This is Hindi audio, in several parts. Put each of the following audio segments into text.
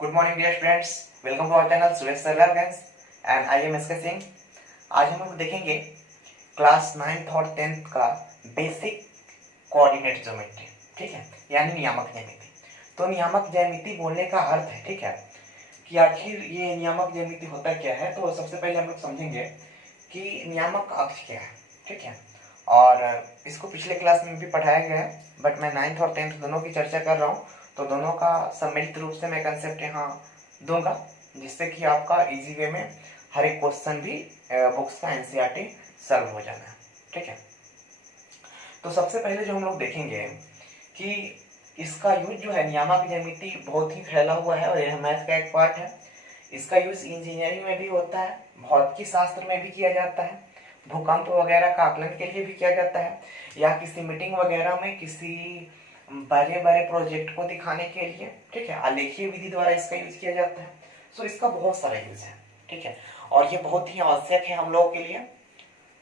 Good morning dear students, welcome to our channel Suresh sir learners and I am S K Singh. आज हम लोग देखेंगे क्लास 9th और 10th का बेसिक कोऑर्डिनेट ज्योमेट्री, ठीक है, यानी नियामक ज्यामिति। तो नियामक ज्यामिति बोलने का अर्थ है, ठीक है, कि आखिर ये नियामक ज्यामिति होता क्या है। तो सबसे पहले हम लोग समझेंगे कि नियामक अक्ष क्या है, ठीक है। और इसको पिछले क्लास में भी पढ़ाया गया है, बट मैं 9th और 10th दोनों की चर्चा कर रहा हूँ, तो दोनों का सम्मिलित रूप से मैं कंसेप्ट यहाँ दूंगा, जिससे कि आपका इजी वे में हर एक क्वेश्चन भी बुक्स का एनसीईआरटी सॉल्व हो जाना है, ठीक है। तो सबसे पहले जो हम लोग देखेंगे कि इसका यूज जो है, नियामक ज्यामिति बहुत ही फैला हुआ है और यह मैथ का एक पार्ट है। इसका यूज इंजीनियरिंग में भी होता है, भौतिकी शास्त्र में भी किया जाता है, भूकंप वगैरह का आकलन के लिए भी किया जाता है, या किसी मीटिंग वगैरह में किसी बड़े बड़े प्रोजेक्ट को दिखाने के लिए, ठीक है, आलेखीय विधि द्वारा इसका यूज किया जाता है। सो इसका बहुत सारा यूज है, ठीक है, और ये बहुत ही आवश्यक है हम लोगों के लिए,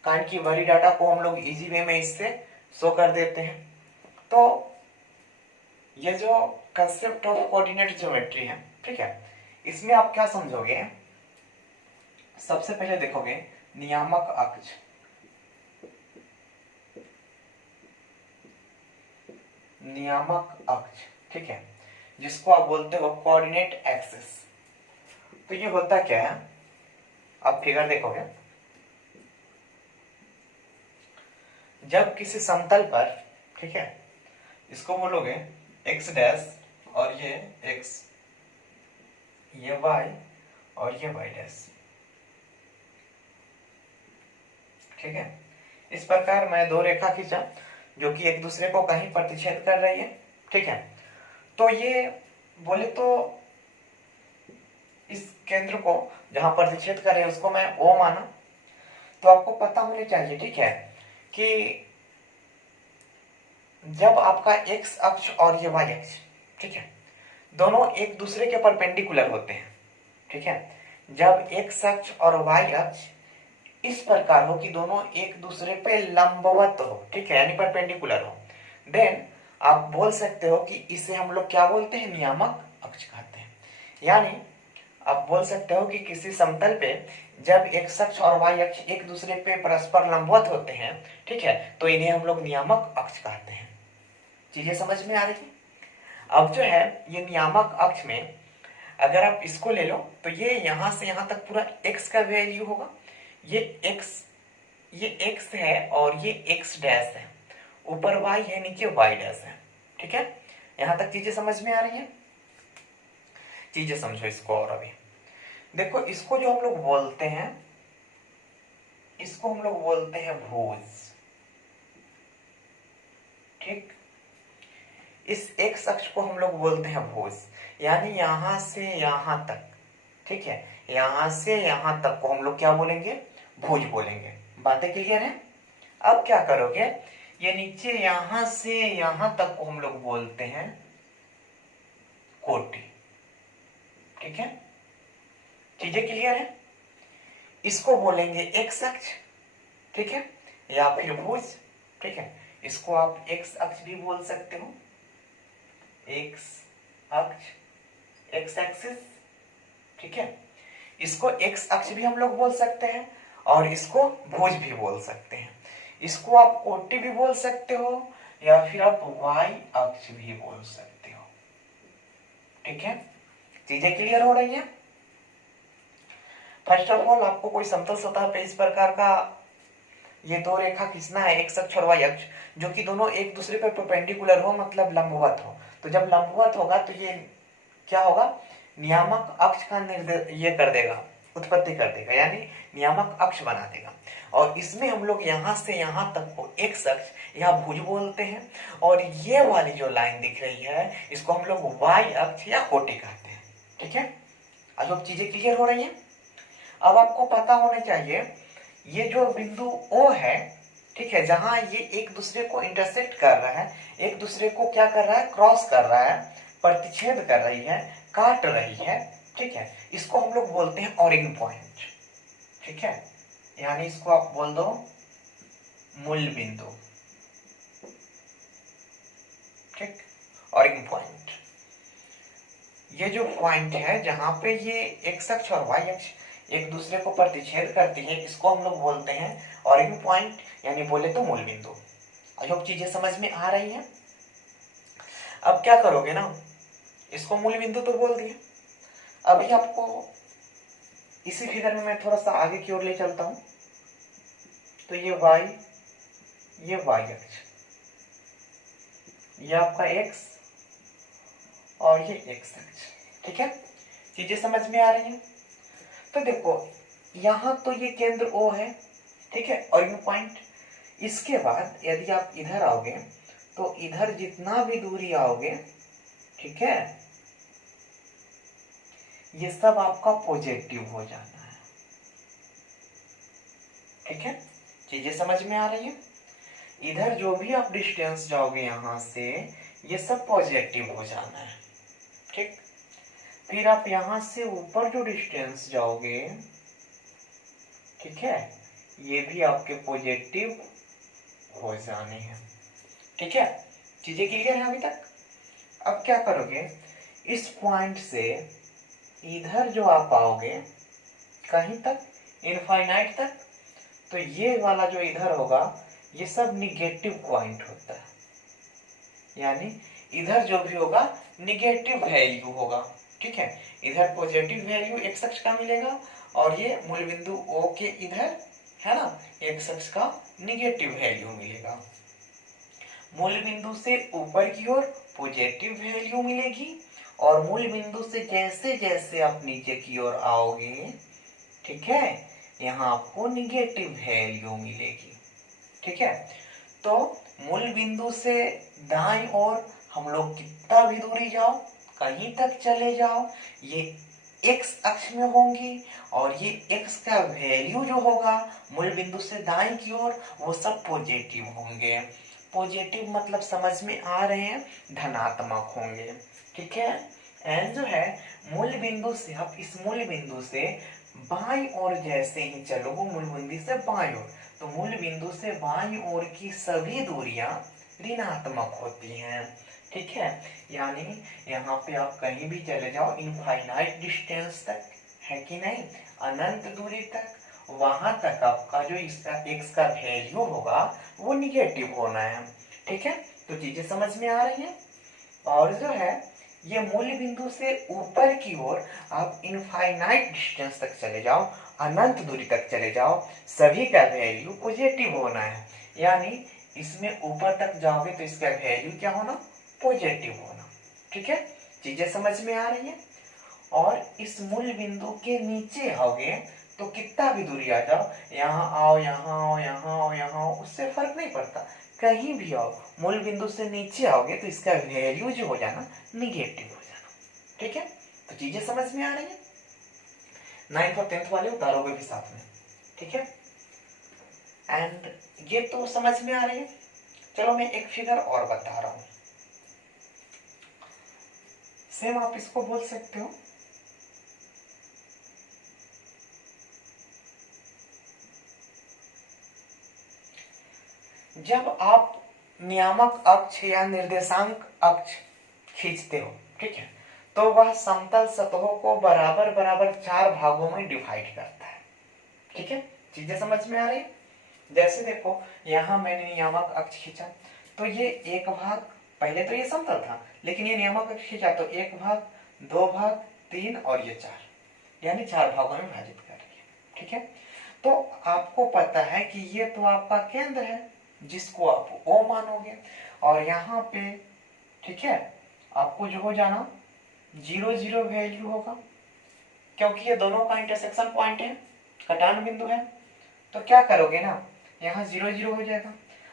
कारण की बड़ी डाटा को हम लोग इजी वे में इससे शो कर देते हैं। तो ये जो कंसेप्ट ऑफ कोऑर्डिनेट ज्योमेट्री है, ठीक है, इसमें आप क्या समझोगे। सबसे पहले देखोगे नियामक अक्ष, नियामक अक्ष, ठीक है, जिसको आप बोलते हो कोऑर्डिनेट एक्सिस। तो ये होता क्या है, आप फिगर देखोगे, जब किसी समतल पर, ठीक है, इसको बोलोगे एक्स डैश और ये एक्स, ये वाई और ये वाई डैश, ठीक है। इस प्रकार मैं दो रेखा खींचा जो कि एक दूसरे को कहीं प्रतिच्छेद कर रही है, ठीक है। तो ये बोले तो इस केंद्र को जहां प्रतिच्छेद कर रहे हैं उसको मैं ओ माना। तो आपको पता होना चाहिए, ठीक है, कि जब आपका एक्स अक्ष और ये वाई अक्ष, ठीक है, दोनों एक दूसरे के परपेंडिकुलर होते हैं, ठीक है, जब एक्स अक्ष और वाई अक्ष इस प्रकार हो कि दोनों एक दूसरे पे लंबवत हो, ठीक है, यानी परपेंडिकुलर हो, देन आप बोल सकते हो कि इसे हम लोग क्या बोलते हैं, नियामक अक्ष कहते हैं। यानी आप बोल सकते हो कि किसी समतल पे जब एक्स अक्ष और वाई अक्ष एक दूसरे पे परस्पर लंबवत होते हैं, ठीक है, तो इन्हें हम लोग नियामक अक्ष कहते हैं। चीजें समझ में आ रही है। अब जो है ये नियामक अक्ष में अगर आप इसको ले लो तो ये यहां से यहां तक पूरा x का वैल्यू होगा। ये x है और ये x डैश है, ऊपर y है, नीचे y डैश है, ठीक है। यहां तक चीजें समझ में आ रही हैं। चीजें समझो इसको। और अभी देखो, इसको जो हम लोग बोलते हैं, इसको हम लोग बोलते हैं भुज, ठीक। इस x अक्ष को हम लोग बोलते हैं भुज, यानी यहां से यहां तक, ठीक है, यहां से यहां तक को हम लोग क्या बोलेंगे, भुज बोलेंगे। बातें क्लियर है। अब क्या करोगे, ये नीचे यहां से यहां तक को हम लोग बोलते हैं कोटि, ठीक है। चीजें क्लियर है। इसको बोलेंगे एक्स अक्ष, ठीक है, या फिर भुज, ठीक है। इसको आप एक्स अक्ष भी बोल सकते हो, एक्स अक्ष, एक्स एक्सिस, ठीक है। इसको एक्स अक्ष भी हम लोग बोल सकते हैं और इसको भुज भी बोल सकते हैं। इसको आप कोटि भी बोल सकते हो या फिर आप वाई अक्ष भी बोल सकते हो, ठीक है। चीजें क्लियर हो रही हैं। फर्स्ट ऑफ ऑल आपको कोई समतल सतह पे इस प्रकार का ये दो रेखा खींचना है, एक्स अक्ष और वाई अक्ष, जो कि दोनों एक दूसरे पर परपेंडिकुलर हो, मतलब लंबवत हो। तो जब लंबवत होगा तो ये क्या होगा, नियामक अक्ष का निर्देश ये कर देगा, उत्पत्ति कर देगा, यानी नियामक अक्ष बना देगा। और इसमें हम लोग यहां से यहां तक को एक्स अक्ष या भुज बोलते हैं, और ये वाली जो लाइन दिख रही है इसको हम लोग वाई अक्ष या कोटि कहते हैं, ठीक है। अब चीजें क्लियर हो रही हैं। अब आपको पता होना चाहिए ये जो बिंदु O है, ठीक है, जहां ये एक दूसरे को इंटरसेक्ट कर रहा है, एक दूसरे को क्या कर रहा है, क्रॉस कर रहा है, प्रतिच्छेद कर रही है, काट रही है, ठीक है, इसको हम लोग बोलते हैं ऑरिजिन पॉइंट, ठीक है। यानी इसको आप बोल दो मूल बिंदु, ठीक, ऑरिजिन पॉइंट। ये जो पॉइंट है जहां पे ये एक्स अक्ष और वाई अक्ष एक दूसरे को प्रतिच्छेद करती है, इसको हम लोग बोलते हैं ऑरिजिन पॉइंट, यानी बोले तो मूल बिंदु। आई होप चीजें समझ में आ रही हैं। अब क्या करोगे ना, इसको मूल बिंदु तो बोल दिया। अभी आपको इसी फिगर में मैं थोड़ा सा आगे की ओर ले चलता हूं। तो ये वाई अक्ष, ये आपका एक्स और ये एक्स अक्ष, ठीक है। चीजें समझ में आ रही हैं। तो देखो यहां तो ये केंद्र O है, ठीक है, और ये पॉइंट। इसके बाद यदि आप इधर आओगे तो इधर जितना भी दूरी आओगे, ठीक है, ये सब आपका पॉजिटिव हो जाना है, ठीक है। चीजें समझ में आ रही है। इधर जो भी आप डिस्टेंस जाओगे यहां से, ये सब पॉजिटिव हो जाना है, ठीक। फिर आप यहां से ऊपर जो डिस्टेंस जाओगे, ठीक है, ये भी आपके पॉजिटिव हो जाने हैं, ठीक है। चीजें क्लियर है अभी तक। अब क्या करोगे, इस पॉइंट से इधर जो आप आओगे कहीं तक, इनफाइनाइट तक, तो ये वाला जो इधर होगा ये सब निगेटिव पॉइंट होता है, यानी इधर जो भी होगा निगेटिव वैल्यू होगा, ठीक है। इधर पॉजिटिव वैल्यू एक्स अक्ष का मिलेगा और ये मूल बिंदु O के इधर है ना, एक्स अक्ष का निगेटिव वैल्यू मिलेगा। मूल बिंदु से ऊपर की ओर पॉजिटिव वैल्यू मिलेगी और मूल बिंदु से जैसे जैसे आप नीचे की ओर आओगे, ठीक है, यहाँ आपको निगेटिव वैल्यू मिलेगी, ठीक है। तो मूल बिंदु से दाईं ओर हम लोग कितना भी दूरी जाओ, कहीं तक चले जाओ, ये एक्स अक्ष में होंगी और ये एक्स का वैल्यू जो होगा मूल बिंदु से दाईं की ओर वो सब पॉजिटिव होंगे। पॉजिटिव मतलब समझ में आ रहे हैं, धनात्मक होंगे, ठीक है। एंड जो है मूल बिंदु से आप इस मूल बिंदु से बाईं ओर जैसे ही चलोगे, मूल बिंदु से बाईं ओर, तो मूल बिंदु से बाईं ओर की सभी दूरियां ऋणात्मक होती हैं, ठीक है। यानी यहाँ पे आप कहीं भी चले जाओ इनफाइनाइट डिस्टेंस तक, है कि नहीं, अनंत दूरी तक, वहां तक आपका जो इसका एक्स का वैल्यू होगा वो निगेटिव होना है, ठीक है। तो चीजें समझ में आ रही हैं। और जो है ये मूल बिंदु से ऊपर की ओर आप इनफाइनाइट डिस्टेंस तक चले जाओ, अनंत दूरी तक चले जाओ, सभी का वैल्यू पॉजिटिव होना है, यानी इसमें ऊपर तक जाओगे तो इसका वैल्यू क्या होना, पॉजिटिव होना, ठीक है। चीजें समझ में आ रही है। और इस मूल बिंदु के नीचे आओगे तो कितना भी दूरी आ जाओ, यहाँ आओ, यहाँ आओ, यहाँ आओ, यहाँ आओ, उससे फर्क नहीं पड़ता, कहीं भी आओ, मूल बिंदु से नीचे आओगे तो इसका वैल्यू जो हो जाना निगेटिव हो जाना, ठीक है। तो चीजें समझ में आ रही है। 9th और 10th वाले उतारोगे भी साथ में, ठीक है। एंड ये तो समझ में आ रही है। चलो मैं एक फिगर और बता रहा हूं, सेम आप इसको बोल सकते हो, जब आप नियामक अक्ष या निर्देशांक अक्ष खींचते हो, ठीक है, तो वह समतल सतहों को बराबर बराबर 4 भागों में डिवाइड करता है, ठीक है। चीजें समझ में आ रही है। जैसे देखो यहां मैंने नियामक अक्ष खींचा तो ये एक भाग, पहले तो ये समतल था लेकिन ये नियामक अक्ष खींचा तो एक भाग, 2 भाग, 3 और ये 4, यानी 4 भागों में विभाजित कर दिया, ठीक है। तो आपको पता है कि ये तो आपका केंद्र है जिसको आप O मानोगे, और यहाँ पे, ठीक है, आपको जो हो जाना 0 0 वैल्यू होगा, क्योंकि ये दोनों का इंटरसेक्शन पॉइंट है, कटान बिंदु है। तो क्या करोगे ना, यहाँ 0 0 हो जाएगा।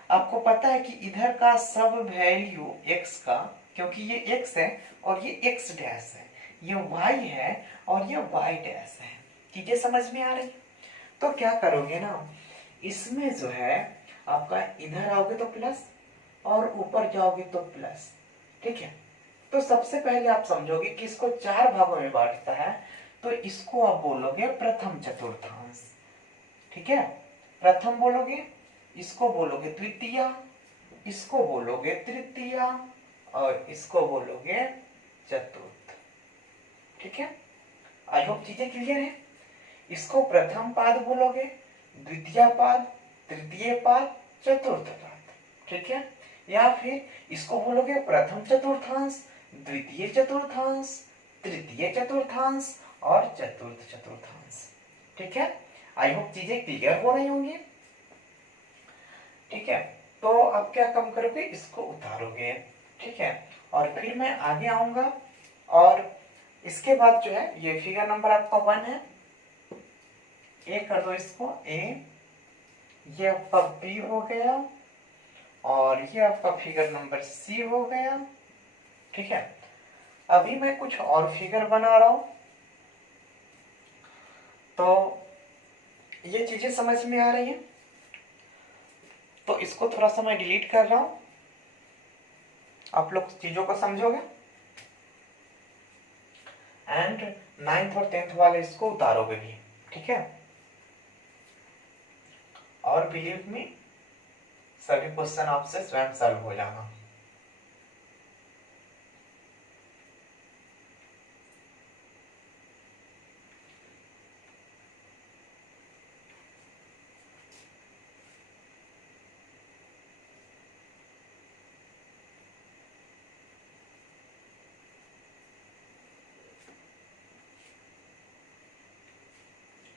आपको पता है कि इधर का सब वैल्यू x का, क्योंकि ये x है और ये x डैश है, ये y है और ये y डैश है, चीजें समझ में आ रही। तो क्या करोगे ना, इसमें जो है आपका इधर आओगे तो प्लस और ऊपर जाओगे तो प्लस, ठीक है। तो सबसे पहले आप समझोगे कि इसको 4 भागों में बांटता है, तो इसको आप बोलोगे प्रथम चतुर्थांश, ठीक है। प्रथम बोलोगे, इसको बोलोगे द्वितीय, इसको बोलोगे तृतीय और इसको बोलोगे चतुर्थ, ठीक है, आई होप चीजें क्लियर है। इसको प्रथम पाद बोलोगे, द्वितीय पाद, तृतीय पाद, चतुर्थ पाद, ठीक है, या फिर इसको बोलोगे प्रथम चतुर्थांश, द्वितीय चतुर्थांश, तृतीय चतुर्थांश और चतुर्थ चतुर्थांश, ठीक है। आई होप चीजें क्लियर हो रही होंगी, ठीक है। तो अब क्या कम करोगे, इसको उतारोगे, ठीक है, और फिर मैं आगे आऊंगा और इसके बाद जो है ये फिगर नंबर आपका 1 है, ए कर दो इसको ए, ये आपका बी हो गया और ये आपका फिगर नंबर सी हो गया, ठीक है। अभी मैं कुछ और फिगर बना रहा हूं, तो ये चीजें समझ में आ रही है, तो इसको थोड़ा सा मैं डिलीट कर रहा हूं, आप लोग चीजों को समझोगे। एंड 9th और 10th वाले इसको उतारोगे भी, ठीक है। और बिलीव मी, सभी क्वेश्चन आपसे स्वयं सॉल्व हो जाना।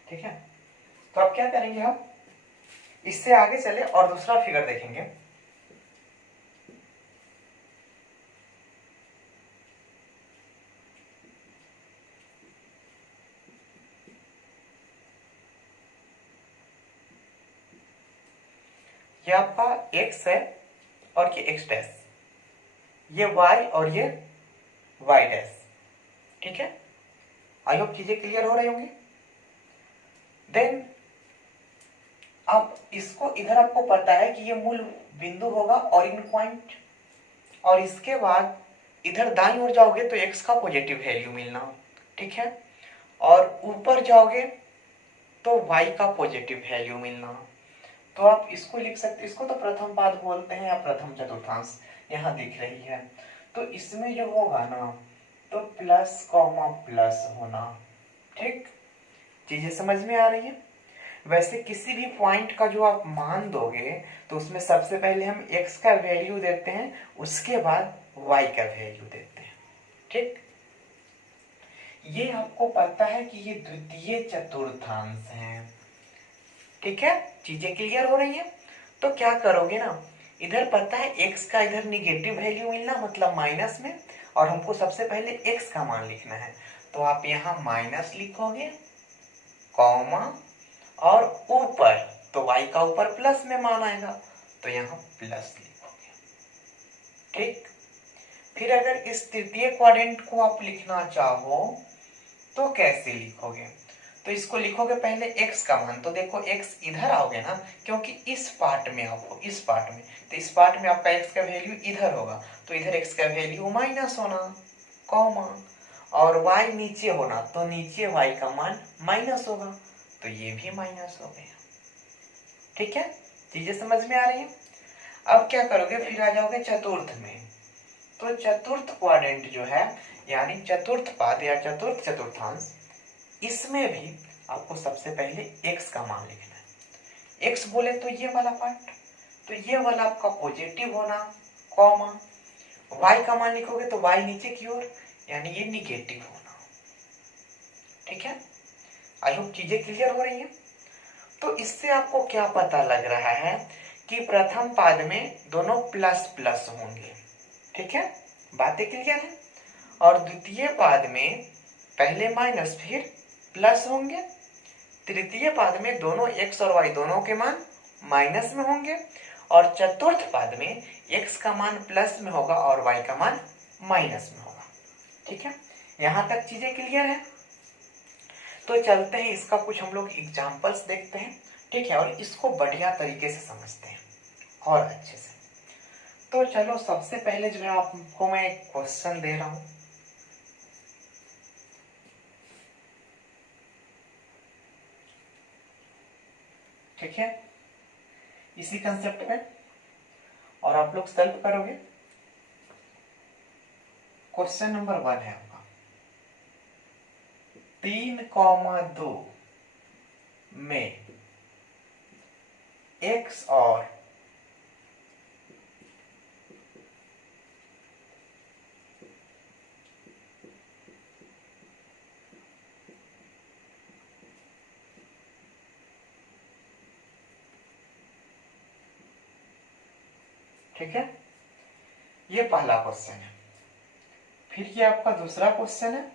ठीक है, तो अब क्या करेंगे हम, इससे आगे चले और दूसरा फिगर देखेंगे। ये आपका x है और ये x डैश, ये y और ये y डैश, ठीक है। आई होप चीजें क्लियर हो रही होंगी। देन अब इसको इधर आपको पता है कि ये मूल बिंदु होगा ऑरिजिन पॉइंट, और इसके बाद इधर दाईं ओर जाओगे तो x का पॉजिटिव वैल्यू मिलना, ठीक है, और ऊपर जाओगे तो y का पॉजिटिव वैल्यू मिलना। तो आप इसको लिख सकते, इसको तो प्रथम पाद बोलते हैं या प्रथम चतुर्थांश, यहाँ दिख रही है। तो इसमें जो होगा ना, तो प्लस कॉमा प्लस होना, ठीक, चीजें समझ में आ रही है। वैसे किसी भी पॉइंट का जो आप मान दोगे तो उसमें सबसे पहले हम x का वैल्यू देते हैं, उसके बाद y का वैल्यू देते हैं, ठीक। ये आपको पता है कि ये द्वितीय चतुर्थांश है, ठीक है, चीजें क्लियर हो रही है। तो क्या करोगे ना, इधर पता है x का इधर निगेटिव वैल्यू मिलना, मतलब माइनस में, और हमको सबसे पहले x का मान लिखना है, तो आप यहाँ माइनस लिखोगे, कॉमा, और ऊपर तो y का ऊपर प्लस में मान आएगा, तो यहाँ प्लस लिखोगे, ठीक। फिर अगर इस तृतीय क्वाड्रेंट को आप लिखना चाहो तो कैसे लिखोगे, तो इसको लिखोगे पहले x का मान, तो देखो x इधर आओगे ना, क्योंकि इस पार्ट में आप हो, इस पार्ट में, तो इस पार्ट में आपका x का वैल्यू इधर होगा, तो इधर x का वैल्यू माइनस होना, कॉमा, और y नीचे होना, तो नीचे y का मान माइनस होगा, तो ये भी माइनस हो गया, ठीक है, चीजें समझ में आ रही है। अब क्या करोगे, फिर आ जाओगे चतुर्थ में, तो चतुर्थ क्वाड्रेंट जो है, यानी चतुर्थ पाद या चतुर्थ चतुर्थांश, इसमें भी आपको सबसे पहले x का मान लिखना है। x बोले तो ये वाला पार्ट, तो ये वाला आपका पॉजिटिव होना, कॉमा, y का मान लिखोगे तो y नीचे की ओर, यानी ये निगेटिव होना, ठीक है। आई होप चीजें क्लियर हो रही हैं। तो इससे आपको क्या पता लग रहा है कि प्रथम पाद में दोनों प्लस प्लस होंगे, ठीक है, बातें क्लियर है। और द्वितीय पाद में पहले माइनस फिर प्लस होंगे, तृतीय पाद में दोनों x और y दोनों के मान माइनस में होंगे, और चतुर्थ पाद में x का मान प्लस में होगा और y का मान माइनस में होगा, ठीक है। यहां तक चीजें क्लियर है। तो चलते हैं, इसका कुछ हम लोग एग्जांपल्स देखते हैं, ठीक है, और इसको बढ़िया तरीके से समझते हैं और अच्छे से। तो चलो सबसे पहले जो है आपको मैं एक क्वेश्चन दे रहा हूं, ठीक है, इसी कंसेप्ट में, और आप लोग सॉल्व करोगे। क्वेश्चन नंबर 1 है आपका, 3,2 में x और ठीक है, ये पहला क्वेश्चन है। फिर ये आपका दूसरा क्वेश्चन है,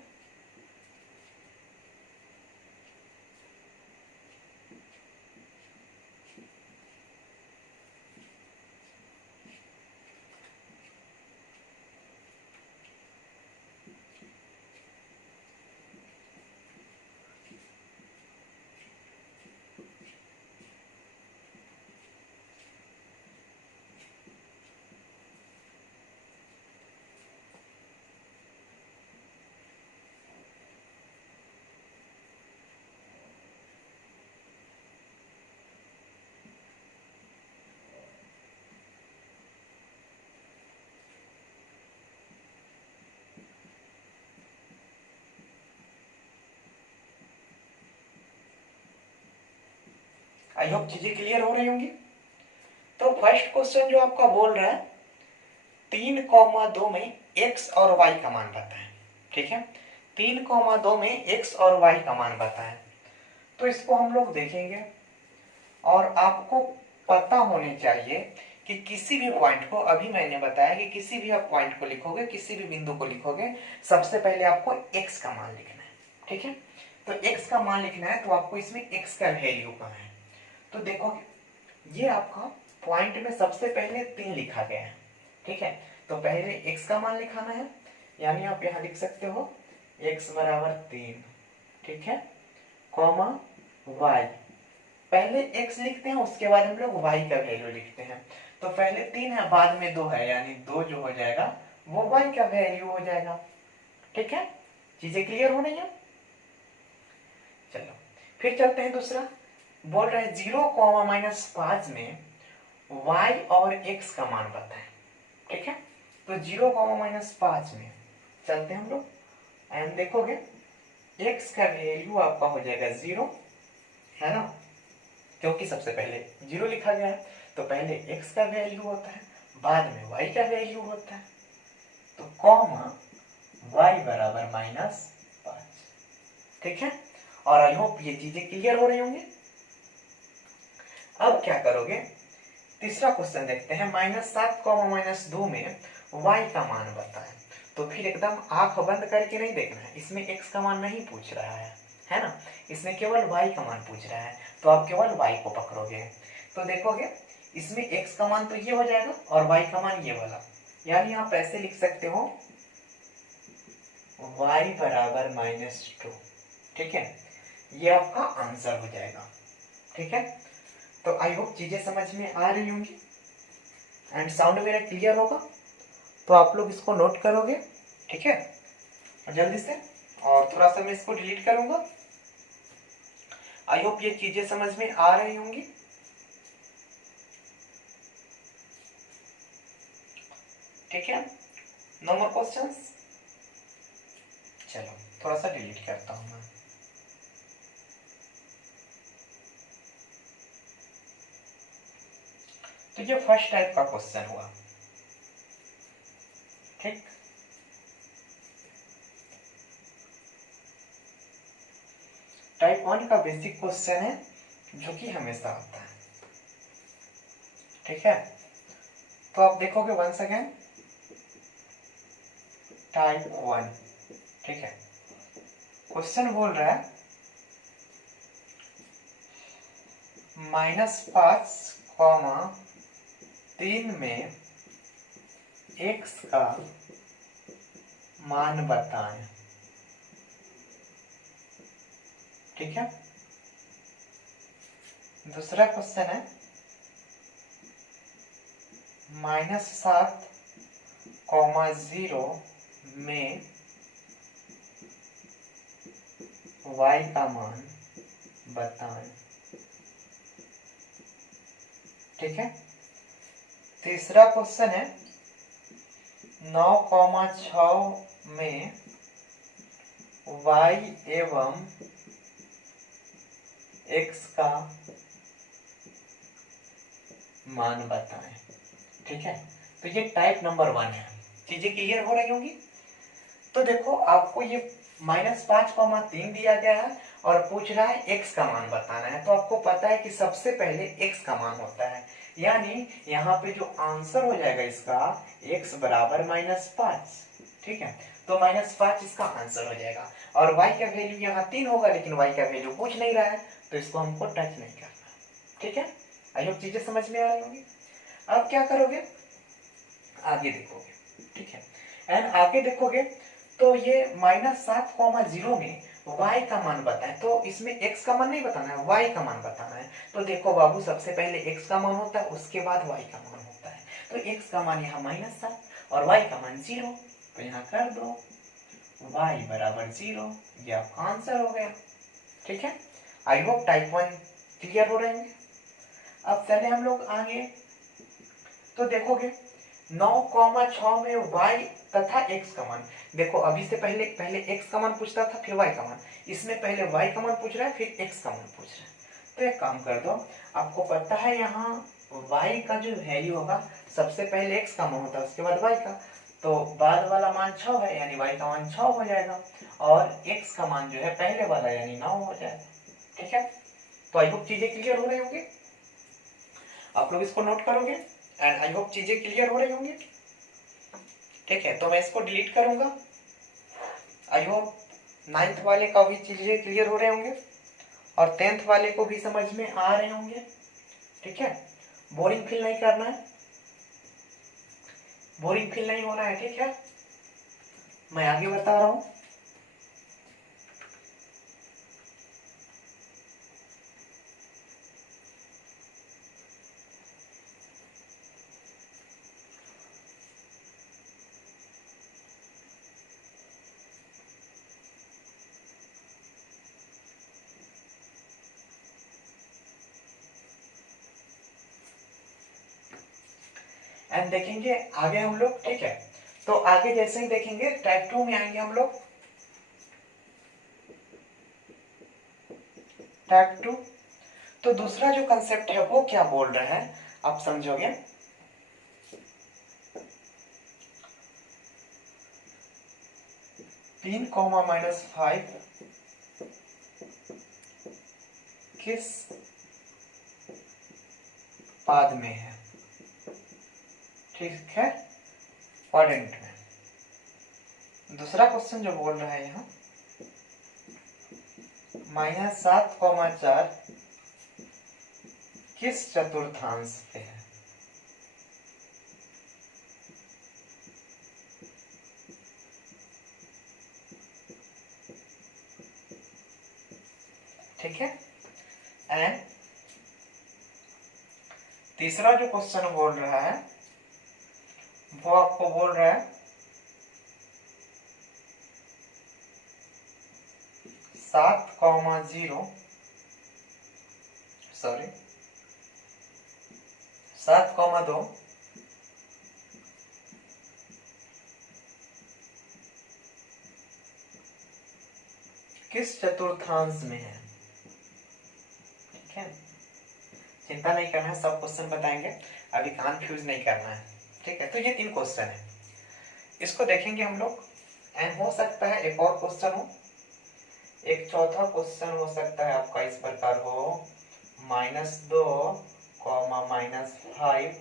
आई होप चीजें क्लियर हो रही होंगी। तो फर्स्ट क्वेश्चन जो आपका बोल रहा है 3,2 में x और y का मान बताएं। ठीक है, 3,2 में x और y का मान बताएं। तो इसको हम लोग देखेंगे और आपको पता होनी चाहिए कि किसी भी पॉइंट को, अभी मैंने बताया कि किसी भी आप पॉइंट को लिखोगे, किसी भी बिंदु को लिखोगे, सबसे पहले आपको x का मान लिखना है। ठीक है, तो x का मान लिखना है तो आपको इसमें x का वैल्यू कहाँ है। तो देखोगे ये आपका पॉइंट में सबसे पहले 3 लिखा गया है। ठीक है, तो पहले x का मान लिखाना है, यानी आप यहां लिख सकते हो x बराबर 3। ठीक है, कॉमा y, पहले x लिखते हैं उसके बाद हम लोग y का वैल्यू लिखते हैं। तो पहले 3 है, बाद में 2 है, यानी 2 जो हो जाएगा वो y का वैल्यू हो जाएगा। ठीक है, चीजें क्लियर हो रही है। चलो फिर चलते हैं दूसरा, बोल रहे हैं 0,-5 में y और x का मान बताएं। ठीक है, तो 0,-5 में चलते हैं हम लोग एंड देखोगे x का वैल्यू आपका हो जाएगा 0, है ना, क्योंकि सबसे पहले 0 लिखा गया है। तो पहले x का वैल्यू होता है, बाद में y का वैल्यू होता है। तो कॉमा y बराबर -5। ठीक है, और आई होप ये चीजें क्लियर हो रही होंगी। अब क्या करोगे, तीसरा क्वेश्चन देखते हैं, -7, -2 में y का मान बताएं। तो फिर एकदम आंख बंद करके नहीं देखना है, इसमें x का मान नहीं पूछ रहा है ना, इसमें केवल y का मान पूछ रहा है। तो आप केवल y को पकड़ोगे, तो देखोगे इसमें x का मान तो ये हो जाएगा और y का मान ये वाला, यानी आप ऐसे लिख सकते हो y बराबर -2। ठीक है, ये आपका आंसर हो जाएगा। ठीक है, तो आई होप चीजें समझ में आ रही होंगी एंड साउंड मेरा क्लियर होगा, तो आप लोग इसको नोट करोगे। ठीक है, जल्दी से, और थोड़ा सा मैं इसको डिलीट करूंगा। आई होप ये चीजें समझ में आ रही होंगी। ठीक है, नो मोर क्वेश्चंस। चलो थोड़ा सा डिलीट करता हूं मैं। तो ये फर्स्ट टाइप का क्वेश्चन हुआ। ठीक, टाइप 1 का बेसिक क्वेश्चन है जो कि हमेशा आता है। ठीक है, तो आप देखोगे वंस अगेन टाइप 1। ठीक है, क्वेश्चन बोल रहा है -5,3 में x का मान बताएं। ठीक है, दूसरा क्वेश्चन है -7,0 में y का मान बताएं। ठीक है, तीसरा क्वेश्चन है 9,6 में y एवं x का मान बताएं। ठीक है, तो ये टाइप नंबर 1 है। चीजें क्लियर हो रही होंगी। तो देखो आपको ये -5,3 दिया गया है और पूछ रहा है x का मान बताना है। तो आपको पता है कि सबसे पहले x का मान होता है, यानी यहाँ पे जो आंसर हो जाएगा इसका x बराबर -5। ठीक है, तो -5 इसका आंसर हो जाएगा। और y का वैल्यू यहाँ 3 होगा, लेकिन y का वैल्यू पूछ नहीं रहा है, तो इसको हमको टच नहीं करना। ठीक है, आई होप चीजें समझ में आ रही होंगी। अब क्या करोगे, आगे देखोगे। ठीक है, एंड आगे देखोगे तो ये -7,0 में y का मान बताएं। तो इसमें x का मान नहीं बताना है, y का मान बताना है। तो देखो बाबू, सबसे पहले x का मान होता है, उसके बाद y का मान होता है। तो x का मान यहाँ -7 और y का मान 0, तो यहाँ कर दो y बराबर 0, ये आपका आंसर हो गया। ठीक है, आई होप टाइप 1 क्लियर हो रहे हैं। अब चले हम लोग आगे, तो देखोगे 9,6 में y तथा x का मान। देखो अभी से पहले x का मान पूछता था, फिर y का मान। इसमें पहले y का मान पूछ रहा है, फिर x का मान पूछ रहा है। तो एक काम कर दो, आपको पता है यहाँ y का जो वैल्यू होगा, सबसे पहले x का मान होता है, उसके बाद y का। तो बाद वाला मान 6 है, यानी y का मान 6 हो जाएगा, और x का मान जो है पहले वाला यानी 9 हो जाएगा। ठीक है, तो आई होप चीजें क्लियर हो रही होंगी। आप लोग इसको नोट करोगे एंड आई होप चीजें क्लियर हो रही होंगी। ठीक है, तो मैं इसको डिलीट करूंगा। आई होप 9th वाले का भी चीजें क्लियर हो रहे होंगे और 10th वाले को भी समझ में आ रहे होंगे। ठीक है, बोरिंग फील नहीं करना है, बोरिंग फील नहीं होना है। ठीक है, मैं आगे बता रहा हूं। एंड देखेंगे आगे हम लोग। ठीक है, तो आगे जैसे ही देखेंगे टाइप 2 में आएंगे हम लोग। टाइप 2, तो दूसरा जो कंसेप्ट है वो क्या बोल रहा है आप समझोगे। (3,-5) किस पाद में है। ठीक है, क्वाड्रेंट में। दूसरा क्वेश्चन जो बोल रहा है यहाँ -7,4 किस चतुर्थांश पे है। ठीक है, एंड तीसरा जो क्वेश्चन बोल रहा है वो आपको बोल रहा है 7,0 सॉरी 7,2 किस चतुर्थांश में है। ठीक है, चिंता नहीं करना है, सब क्वेश्चन बताएंगे, अभी कंफ्यूज नहीं करना है। ठीक है, तो ये 3 क्वेश्चन है, इसको देखेंगे हम लोग। एंड हो सकता है एक और क्वेश्चन हो, एक चौथा क्वेश्चन हो सकता है आपका इस प्रकार हो -2, -5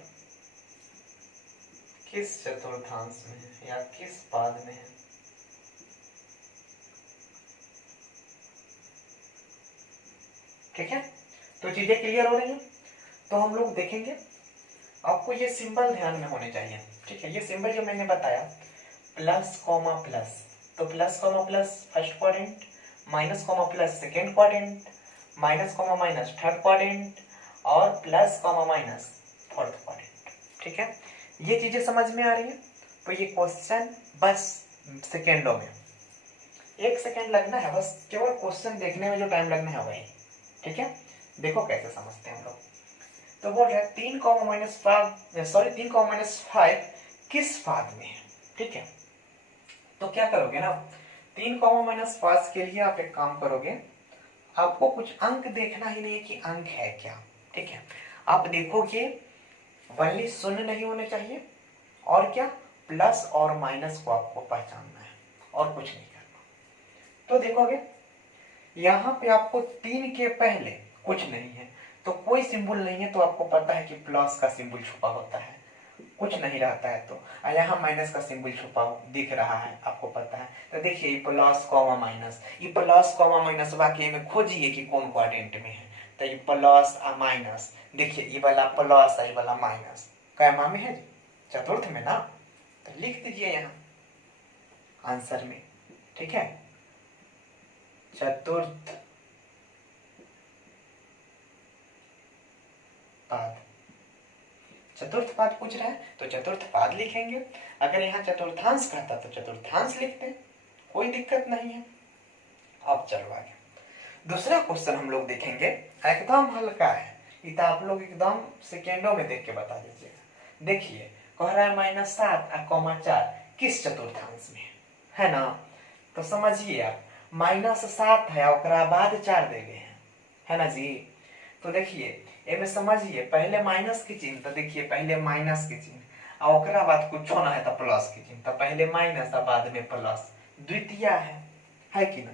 किस चतुर्थांश में है या किस पाद में है। ठीक है, तो चीजें क्लियर हो रही हैं। तो हम लोग देखेंगे, आपको ये सिंबल ध्यान में होने चाहिए। ठीक है, ये सिंबल जो मैंने बताया प्लस कॉमा प्लस, तो plus comma plus first quadrant, minus comma plus second quadrant, minus comma minus third quadrant, और plus comma minus fourth quadrant. ठीक है, ये चीजें समझ में आ रही है। तो ये क्वेश्चन बस सेकेंडों में 1 सेकेंड लगना है, बस केवल क्वेश्चन देखने में जो टाइम लगना है वही। ठीक है, देखो कैसे समझते हैं हम लोग। तो बोल रहे हैं 3,-5 किस पाद में है। ठीक है, तो क्या करोगे ना, 3, -5 के लिए आप एक काम करोगे, आपको कुछ अंक देखना ही नहीं है कि अंक है क्या, ठीक है। आप देखोगे वनली शून्य नहीं होने चाहिए, और क्या, प्लस और माइनस को आपको पहचानना है, और कुछ नहीं करना। तो देखोगे यहाँ पे आपको 3 के पहले कुछ नहीं है, तो कोई सिंबल नहीं है, तो आपको पता है कि प्लस का सिंबल छुपा होता है, कुछ नहीं रहता है तो। यहाँ माइनस का सिंबल छुपा दिख रहा है, आपको पता है। तो देखिए प्लस कॉमा माइनस, ये प्लस कॉमा माइनस वाकई में खोजिए कि कौन क्वाड्रेंट में है। तो ये प्लस और माइनस, देखिए ये वाला प्लस ये वाला माइनस कैमा में है, चतुर्थ में ना, तो लिख दीजिए यहाँ आंसर में, ठीक है। चतुर्थ पाद, चतुर्थ पाद पूछ रहा है तो चतुर्थ पाद लिखेंगे। अगर यहाँ चतुर्थांश कहता तो चतुर्थांश लिखते, कोई दिक्कत नहीं है। अब चलो आगे, दूसरा क्वेश्चन हम लोग देखेंगे, एकदम हल्का है, इतना आप लोग एकदम सेकेंडों में देख के बता दीजिएगा। देखिए कह रहा है -7, किस चतुर्थांश में है ना, तो समझिए आप -7 है और बाद 4 दे गए है ना जी। तो देखिए एमे समझिए पहले माइनस के चिन्ह, तो देखिए पहले माइनस के चिन्ह और बाद कुछ ना है तो प्लस के चिन्ह, तो पहले माइनस और बाद में प्लस, द्वितीय है कि ना।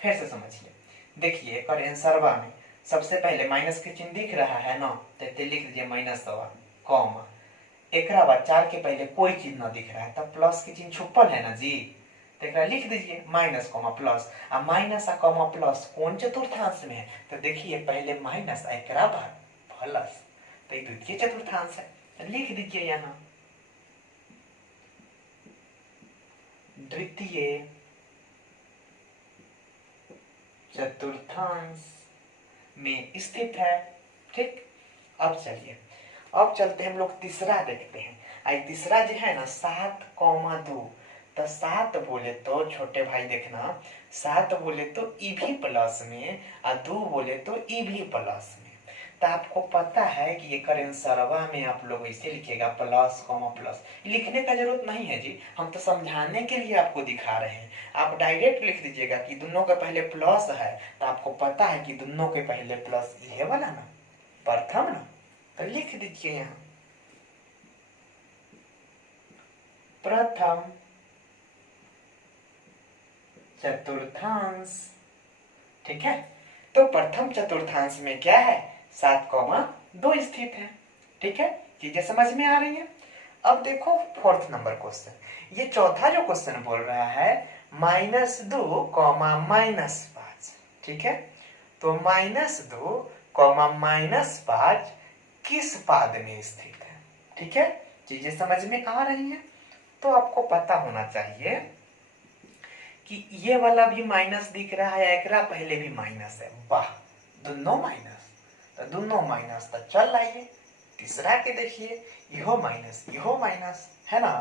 फिर से समझिए, देखिए एक आंसरवा में सबसे पहले माइनस के चिन्ह दिख रहा है ना, तो लिख दीजिए माइनस कॉमा, एक बाद 4 के पहले कोई चीज ना दिख रहा है, तब प्लस के चिन्ह छुपल है ना जी, तो लिख दीजिए माइनस कॉमा प्लस। आ माइनस आ कॉमा प्लस कौन चतुर्थांश में है, तो देखिए पहले माइनस एक बाद प्लस, तो द्वितीय चतुर्थांश है, तो लिख दीजिए यहाँ द्वितीय चतुर्थांश में स्थित है, ठीक। अब चलिए, अब चलते हम लोग तीसरा देखते हैं। आई तीसरा जो है ना 7,2, तो 7 बोले तो छोटे भाई देखना, 7 बोले तो ई भी प्लस में और 2 बोले तो ई भी प्लस में। तो आपको पता है कि ये आंसरवा में आप लोग ऐसे लिखिएगा प्लस कॉमा प्लस, लिखने का जरूरत नहीं है जी, हम तो समझाने के लिए आपको दिखा रहे हैं। आप डायरेक्ट लिख दीजिएगा कि दोनों के पहले प्लस है, तो आपको पता है कि दोनों के पहले प्लस ये वाला ना, प्रथम ना, तो लिख दीजिए यहाँ प्रथम चतुर्थांश, ठीक है। तो प्रथम चतुर्थांश में क्या है, 7,2 स्थित है, ठीक है। चीजें समझ में आ रही है। अब देखो फोर्थ नंबर क्वेश्चन, ये चौथा जो क्वेश्चन बोल रहा है -2, -5, ठीक है। तो -2, -5 किस पाद में स्थित है, ठीक है। चीजें समझ में आ रही है। तो आपको पता होना चाहिए कि ये वाला भी माइनस दिख रहा है, एकरा पहले भी माइनस है, वाह दोनों माइनस, तो दोनों माइनस, तो चल आइए तीसरा के देखिए, यहो माइनस है ना,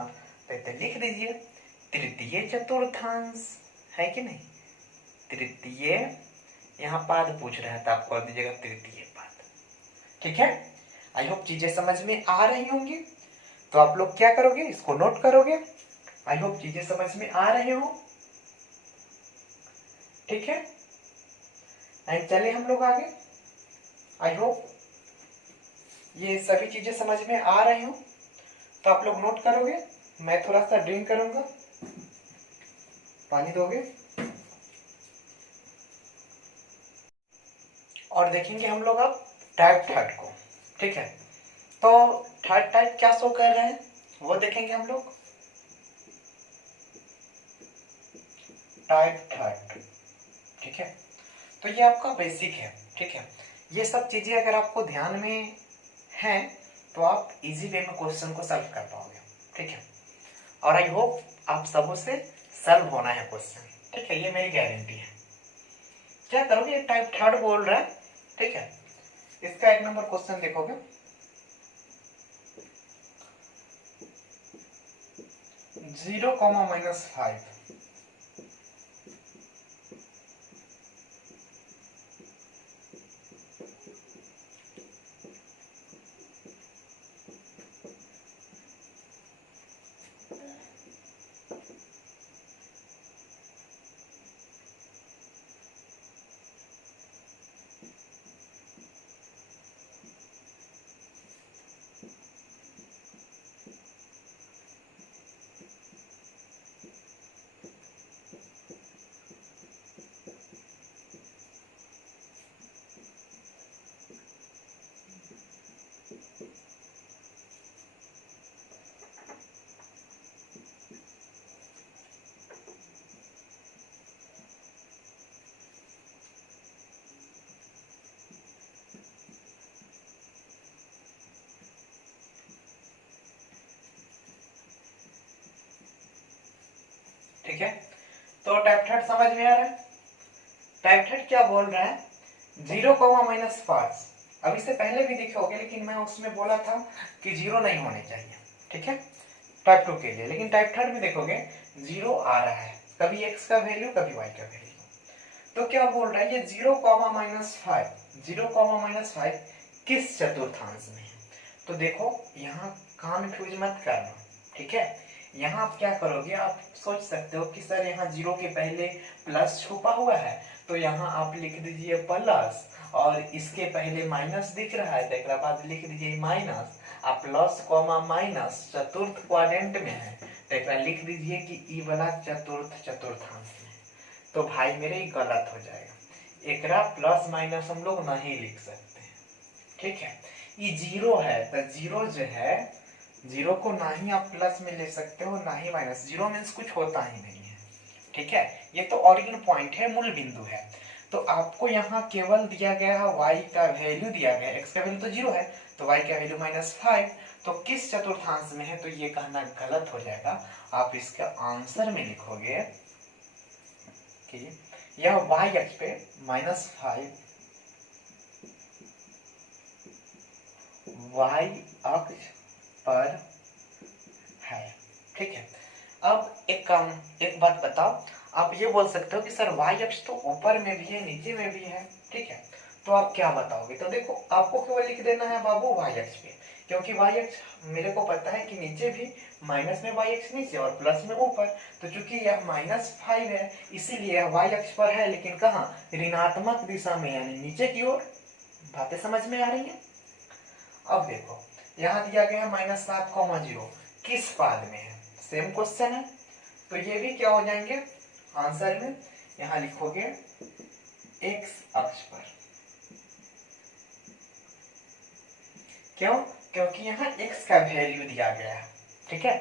तो लिख दीजिए तृतीय चतुर्थांश, है कि नहीं। तृतीय यहाँ पाद पूछ रहा है तो आप कर दीजिएगा तृतीय पाद, ठीक है। आई होप चीजें समझ में आ रही होंगी। तो आप लोग क्या करोगे, इसको नोट करोगे। आई होप चीजें समझ में आ रहे हो, ठीक है। एंड चले हम लोग आगे। आई होप ये सभी चीजें समझ में आ रही हो, तो आप लोग नोट करोगे। मैं थोड़ा सा ड्रिंक करूंगा, पानी दोगे, और देखेंगे हम लोग अब टाइप थर्ड को, ठीक है। तो थर्ड टाइप क्या शो कर रहे हैं वो देखेंगे हम लोग। टाइप थर्ड, ठीक है। तो ये आपका बेसिक है, ठीक है। ये सब चीजें अगर आपको ध्यान में है तो आप इजी वे में क्वेश्चन को सॉल्व कर पाओगे, ठीक है। और आई होप आप सबों से सॉल्व होना है क्वेश्चन, ठीक है, ये मेरी गारंटी है। क्या करोगे, टाइप थर्ड बोल रहा है, ठीक है। इसका 1 नंबर क्वेश्चन देखोगे, 0, -5, तो टाइप थर्ड समझ में आ रहा है? टाइप थर्ड क्या बोल रहा है, 0,-5। अब इससे पहले भी देखे होगे, लेकिन मैं उसमें बोला था कि 0 नहीं होने चाहिए, ठीक है, टाइप टू के लिए। लेकिन टाइप थर्ड में देखोगे 0 आ रहा है, कभी x का वैल्यू कभी y का वैल्यू। तो क्या बोल रहा है, ये 0,-5 किस चतुर्थांश में है? तो देखो यहाँ कन्फ्यूज मत करना, ठीक है। यहाँ आप क्या करोगे, आप सोच सकते हो कि सर यहाँ 0 के पहले प्लस छुपा हुआ है, तो यहाँ आप लिख दीजिए प्लस, और इसके पहले माइनस दिख रहा है, तो बाद लिख दीजिए माइनस। आप प्लस कॉमा माइनस चतुर्थ क्वाड्रेंट में है, तो लिख दीजिए कि ई वाला चतुर्थांश में। तो भाई मेरे गलत हो जाएगा, एकरा प्लस माइनस हम लोग नहीं लिख सकते हैं, ठीक है। ये 0 है, तो 0 जो है, 0 को ना ही आप प्लस में ले सकते हो ना ही माइनस, 0 मीन्स कुछ होता ही नहीं है, ठीक है। ये तो ऑरिजिन पॉइंट है, मूल बिंदु है। तो आपको यहाँ केवल दिया गया है y का वैल्यू दिया गया है, x का वैल्यू तो 0 है, तो y का वैल्यू -5। तो किस चतुर्थांश में है, तो ये कहना गलत हो जाएगा। आप इसका आंसर में लिखोगे कि यह y अक्ष पे -5, y अक्ष पर है, ठीक है। अब एक बात बताओ, आप ये बोल सकते हो कि सर y अक्ष तो ऊपर में भी है नीचे में भी है, ठीक है। तो आप क्या बताओगे, तो देखो आपको केवल लिख देना है बाबू y अक्ष पे, क्योंकि y अक्ष मेरे को पता है कि नीचे भी माइनस में y अक्ष नीचे और प्लस में ऊपर। तो चूंकि यह -5 है, इसीलिए यह y अक्ष पर है, लेकिन कहाँ, ऋणात्मक दिशा में, यानी नीचे की ओर। बातें समझ में आ रही है? अब देखो यहाँ दिया गया है -7,0 किस पाद में है, सेम क्वेश्चन है। तो ये भी क्या हो जाएंगे आंसर में, यहाँ लिखोगे x अक्ष पर। क्यों? क्योंकि यहाँ x का वैल्यू दिया गया है, ठीक है।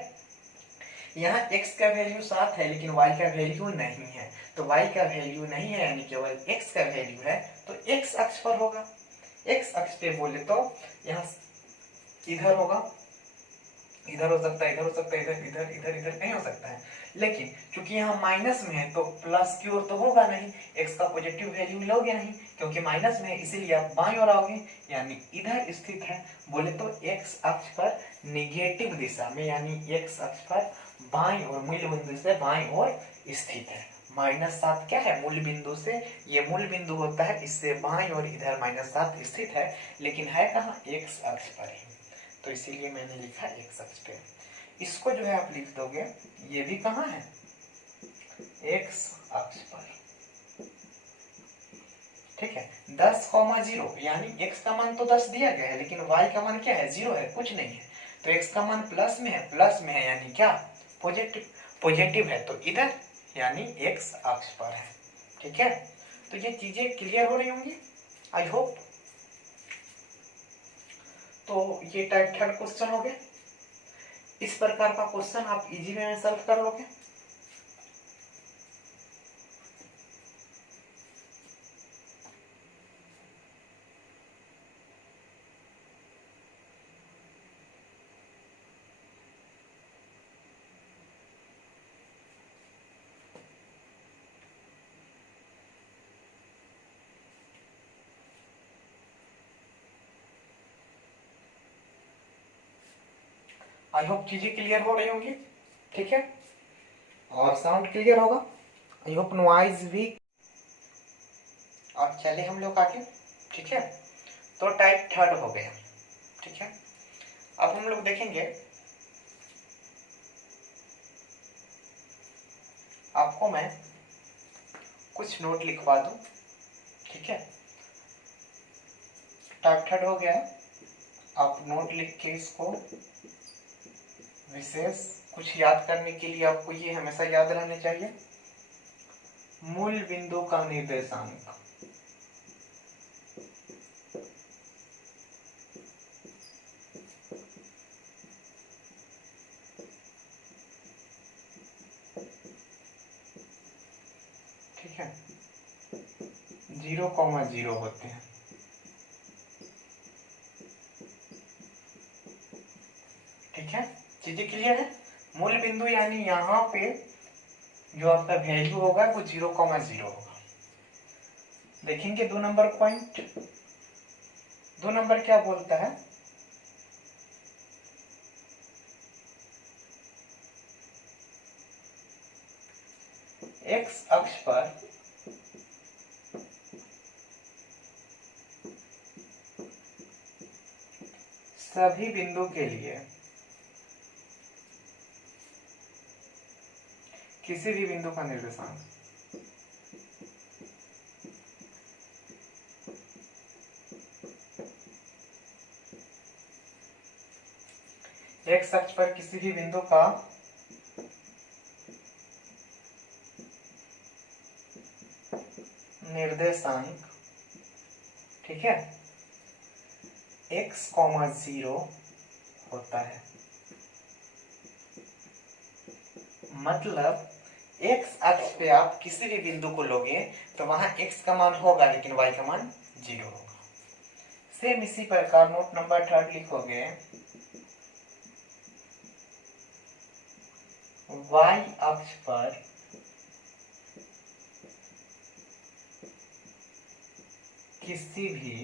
यहाँ x का वैल्यू 7 है, लेकिन y का वैल्यू नहीं है, तो y का वैल्यू नहीं है, यानी केवल x का वैल्यू है, तो x अक्ष पर होगा। x अक्ष पे बोले तो यहाँ इधर होगा, इधर हो सकता है, इधर हो सकता है, इधर इधर इधर इधर नहीं हो सकता है। लेकिन क्योंकि यहाँ माइनस में है, तो प्लस की ओर तो होगा नहीं, x का पॉजिटिव वैल्यू लोगे नहीं, क्योंकि माइनस में है, इसीलिए आप बाईं ओर आओगे, यानी इधर स्थित है। बोले तो x अक्ष पर निगेटिव दिशा में, यानी x अक्ष पर बाईं ओर, मूल बिंदु से बाईं ओर स्थित है। -7 क्या है, मूल बिंदु से, ये मूल बिंदु होता है, इससे बाईं ओर इधर -7 स्थित है, लेकिन है कहाँ, x अक्ष पर ही। तो इसीलिए मैंने लिखा x अक्ष पे। इसको जो है आप लिख दोगे, ये भी कहाँ है, x अक्ष पर, ठीक है। 10,0 यानी x का मान तो 10 दिया गया है, लेकिन y का मान क्या है, 0 है, कुछ नहीं है। तो x का मान प्लस में है, यानी क्या, पॉजिटिव है, तो इधर यानी x अक्ष पर है, ठीक है। तो ये चीजें क्लियर हो रही होंगी, आई होप। तो ये टाइप थर्ड क्वेश्चन हो गया। इस प्रकार का क्वेश्चन आप इजी वे में सॉल्व कर लोगे। आई होप चीजें क्लियर हो रही होंगी, ठीक है, और साउंड क्लियर होगा, आई होप नॉइज भी। और चले हम लोग आगे, ठीक है। तो टाइप थर्ड हो गया, ठीक है। अब हम लोग देखेंगे, आपको मैं कुछ नोट लिखवा दूं, ठीक है। टाइप थर्ड हो गया, आप नोट लिख के इसको विशेष कुछ याद करने के लिए आपको ये हमेशा याद रहने चाहिए, मूल बिंदु का निर्देशांक। ठीक है, 0,0 होते हैं, ठीक है। चीजें क्लियर है? मूल बिंदु यानी यहाँ पे जो आपका वैल्यू होगा वो 0,0 होगा। देखेंगे 2 नंबर पॉइंट। 2 नंबर क्या बोलता है, एक्स अक्ष पर सभी बिंदु के लिए किसी भी बिंदु का निर्देशांक एक्स अक्ष पर किसी भी बिंदु का निर्देशांक, ठीक है, x,0 होता है। मतलब x अक्ष पे आप किसी भी बिंदु को लोगे तो वहां x का मान होगा लेकिन y का मान 0 होगा। सेम इसी प्रकार नोट नंबर 3 लिखोगे, y अक्ष पर किसी भी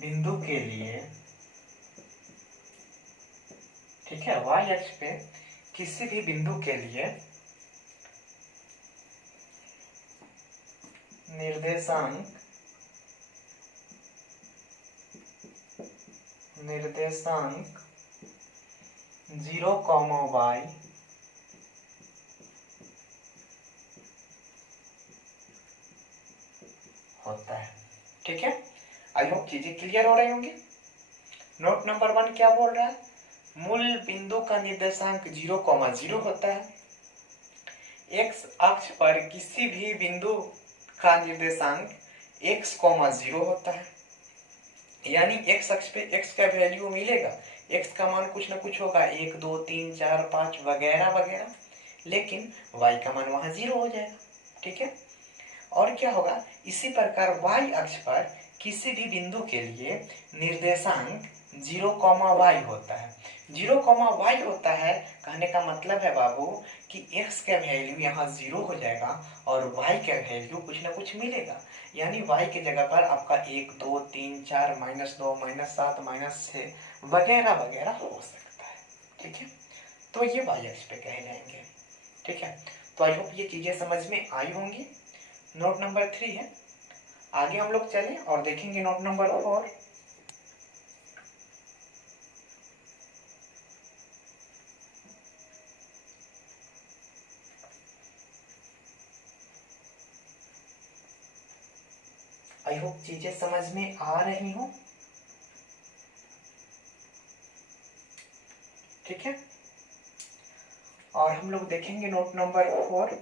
बिंदु के लिए, ठीक है, y अक्ष पे किसी भी बिंदु के लिए निर्देशांक 0,y होता है। ठीक है, आई होप चीजें क्लियर हो रही होंगी। नोट नंबर 1 क्या बोल रहा है, मूल बिंदु का निर्देशांक 0,0 होता है। एक्स अक्ष पर किसी भी बिंदु का निर्देशांक x,0 होता है। यानी एक्स अक्ष पे x का वैल्यू मिलेगा, x का मान कुछ ना कुछ होगा, 1 2 3 4 5 वगैरह वगैरह, लेकिन y का मान वहां 0 हो जाएगा। ठीक है, और क्या होगा, इसी प्रकार y अक्ष पर किसी भी बिंदु के लिए निर्देशांक 0,y होता है। 0,y होता है कहने का मतलब है बाबू कि x का वैल्यू यहाँ 0 हो जाएगा और y का वैल्यू कुछ ना कुछ मिलेगा। यानी y की जगह पर आपका 1 2 3 4 -2 -7 -6 वगैरह वगैरह हो सकता है। ठीक है, तो ये y अक्ष पे कहे जाएंगे। ठीक है, तो आई होप ये चीजें समझ में आई होंगी। नोट नंबर 3 है, आगे हम लोग चलें और देखेंगे नोट नंबर 4। आई होप चीजें समझ में आ रही हो। ठीक है, और हम लोग देखेंगे नोट नंबर 4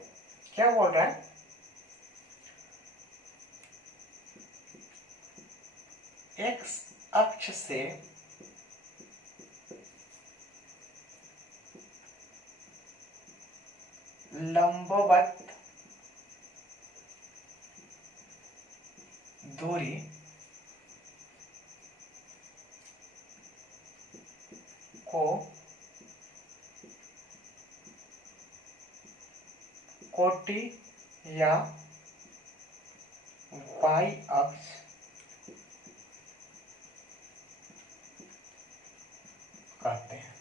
क्या बोल रहा है, एक्स अक्ष से लंबवत दूरी को कोटि या y अक्ष कहते हैं।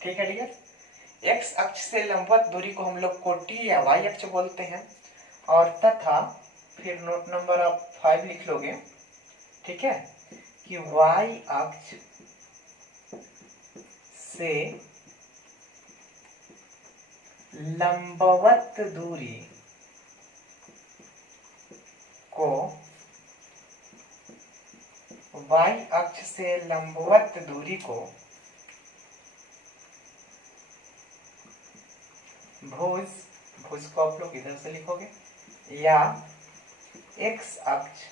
ठीक है डियर, x अक्ष से लंबवत दूरी को हम लोग कोटि या y अक्ष बोलते हैं। और तथा फिर नोट नंबर आप 5 लिख लोगे, ठीक है, कि y अक्ष से लंबवत दूरी को y अक्ष से लंबवत दूरी को भुज, भुज को आप लोग इधर से लिखोगे, या x अक्ष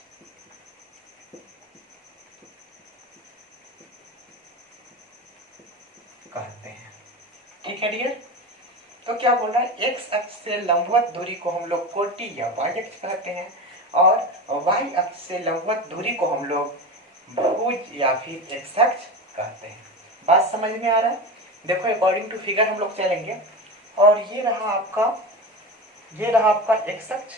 कहते हैं। ठीक है डियर, तो क्या बोल रहा है, x अक्ष से लंबवत दूरी को हम लोग कोटि या y अक्ष कहते हैं और y अक्ष से लंबवत दूरी को हम लोग भुज या फिर x अक्ष कहते हैं। बात समझ में आ रहा है? देखो अकॉर्डिंग टू फिगर हम लोग चलेंगे, और ये रहा आपका एक्स अक्ष,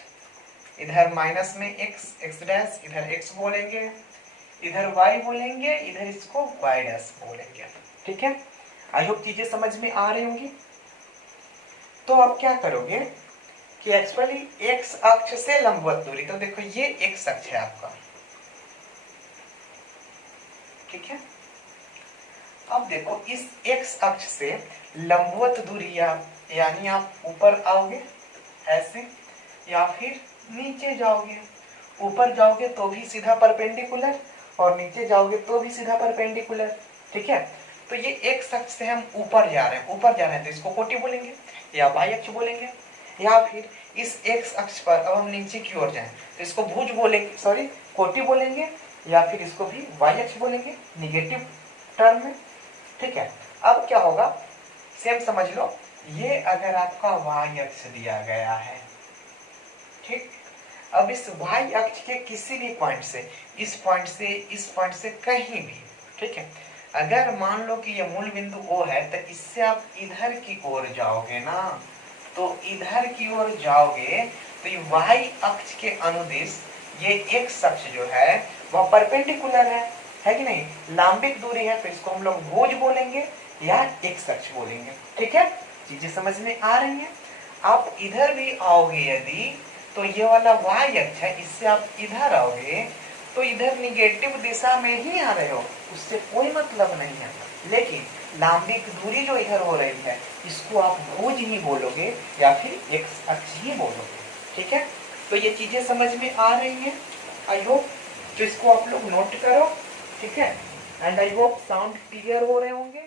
इधर माइनस में एक्स एक्स डैश, इधर एक्स बोलेंगे, इधर वाई बोलेंगे, इधर इसको वाई डैश बोलेंगे। ठीक है, आई होप चीजें समझ में आ रही होंगी। तो आप क्या करोगे कि एक्चुअली एक्स अक्ष से लंबवत दूरी, तो देखो ये एक्स अक्ष है आपका, ठीक है। अब देखो इस एक्स अक्ष से लंबवत दूरी यानी आप ऊपर आओगे ऐसे, या फिर नीचे जाओगे। ऊपर जाओगे तो भी सीधा परपेंडिकुलर, और नीचे जाओगे तो भी सीधा परपेंडिकुलर। ठीक है, तो ये एक्स अक्ष से हम ऊपर जा रहे हैं तो इसको कोटि बोलेंगे या वाई अक्ष बोलेंगे, या फिर इस एक्स अक्ष पर अब हम नीचे की ओर जाएं तो इसको भुज बोलेंगे, सॉरी कोटि बोलेंगे, या फिर इसको भी वाई अक्ष बोलेंगे निगेटिव टर्म में। ठीक है, अब क्या होगा सेम समझ लो, ये अगर आपका वाई अक्ष दिया गया है, ठीक, अब इस वाई अक्ष के किसी भी पॉइंट से, इस पॉइंट से कहीं भी, ठीक है, अगर मान लो कि ये मूल बिंदु O है, तो इससे आप इधर की ओर जाओगे ना, तो इधर की ओर जाओगे तो ये वाई अक्ष के अनुदिश ये एक्स अक्ष जो है वह परपेंडिकुलर है कि नहीं, लंबिक दूरी है, तो इसको हम लोग भुज बोलेंगे या एक्स अक्ष बोलेंगे। ठीक है, चीजें समझ में आ रही हैं। आप इधर भी आओगे यदि, तो ये वाला वाई अक्ष है, इससे आप इधर आओगे तो इधर निगेटिव दिशा में ही आ रहे हो, उससे कोई मतलब नहीं है, लेकिन लंबिक दूरी जो इधर हो रही है इसको आप भुज ही बोलोगे या फिर एक्स अक्ष ही बोलोगे। ठीक है, तो ये चीजें समझ में आ रही हैं, आई होप, तो इसको आप लोग नोट करो। ठीक है, and I hope sound clear हो रहे होंगे।